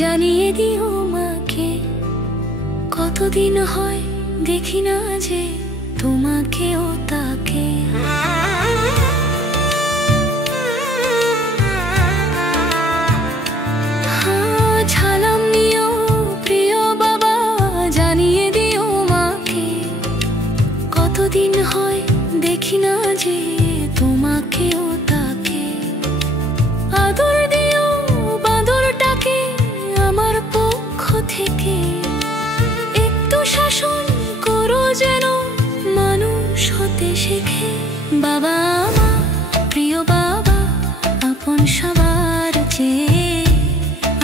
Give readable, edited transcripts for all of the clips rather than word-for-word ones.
জানিয়ে দিও মাকে, কতদিন হয় দেখি না যে তোমাকে ও তাকে। ছালাম নিও প্রিয় বাবা, জানিয়ে দিও মাকে, কতদিন হয় দেখি না যে তোমাকে ও তাকে। আদর দিও বাঁদরটাকে আমার পক্ষ থেকে, একটু শাসন করো যেন মানুষ হতে শেখে। বাবা আমার প্রিয় বাবা, আপন সবার চেয়ে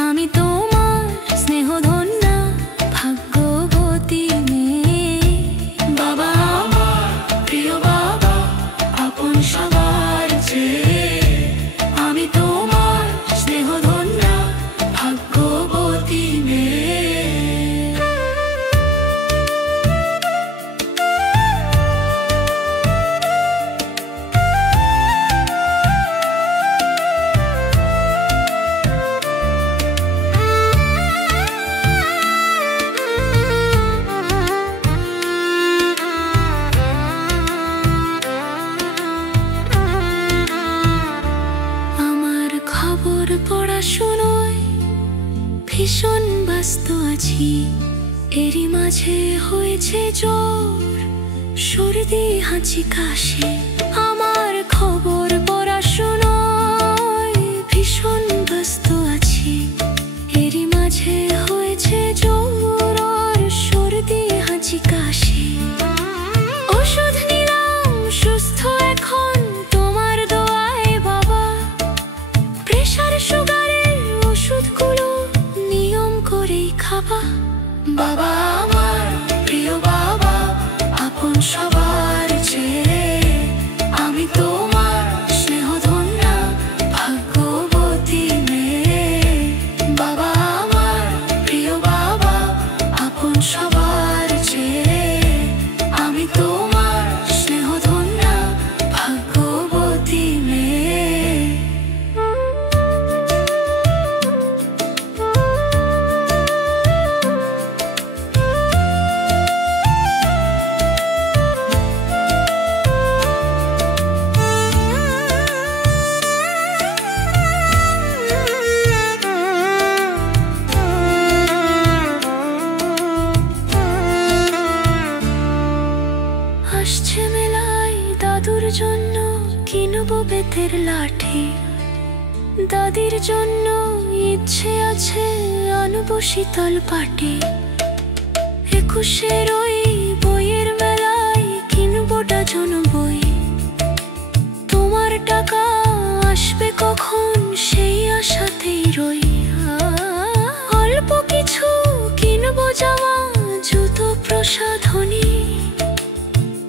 আমি তোমার স্নেহধন্যা ভাগ্যবতী মেয়ে। বাবা আমার প্রিয় বাবা, আপন সবার চেয়ে আমি তোমার স্নেহধন্যা ভাগ্যবতী মেয়ে। পড়াশোনায় ভীষণ ব্যস্ত আছি, এরই মাঝে হয়েছে জ্বর, সর্দি হাঁচি কাশি। আমার খবর পড়াশোনায় ভীষণ ব্যস্ত আছি, এরই মাঝে হয়েছে জ্বর আর সর্দি হাঁচি কাশি। ওষুধ নিলাম সুস্থ এখন তোমার দোয়ায় বাবা, প্রেশার সুগারের ওষুধগুলো নিয়ম করেই খাবা। বাবা আমার প্রিয় বাবা, আপন সবার চেয়ে আমি তোমার স্নেহধন্যা ভাগ্যবতী মেয়ে। বাবা আমার প্রিয় বাবা, আপন সবার চেয়ে আমি তোমার স্নেহধন্যা ভাগ্যবতী মেয়ে। আসছে মেলায় দাদুর জন্য কিনবো বেতের লাঠি, দাদির জন্য ইচ্ছে আছে আনবো শীতল পাটি। 21-এর ওই বইয়ের মেলায় কিনবো ডজন বই, তোমার টাকা আসবে কখন সেই আশাতেই রই। অল্প কিছু কিনবো জামা জুতো প্রসাধনী,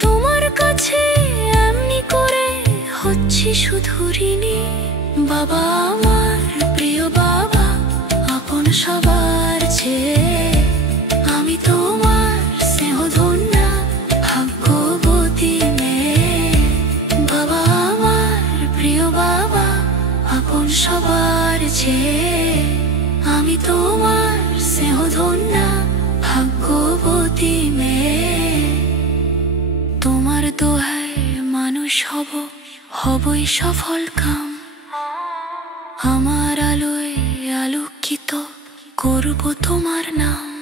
তোমার কাছে এমনি করে হচ্ছি শুধু ঋণী। বাবা আমার প্রিয় বাবা, আপন সবার চেয়ে আমি তোমার স্নেহধন্যা ভাগ্যবতী মেয়ে। বাবা আমার প্রিয় বাবা, আপন সবার চেয়ে আমি তোমার স্নেহধন্যা ভাগ্যবতী মেয়ে। তোমার দোহায় মানুষ হব, হবই সফল কাম, আমার আলোয় আলোকিত করব তোমার নাম।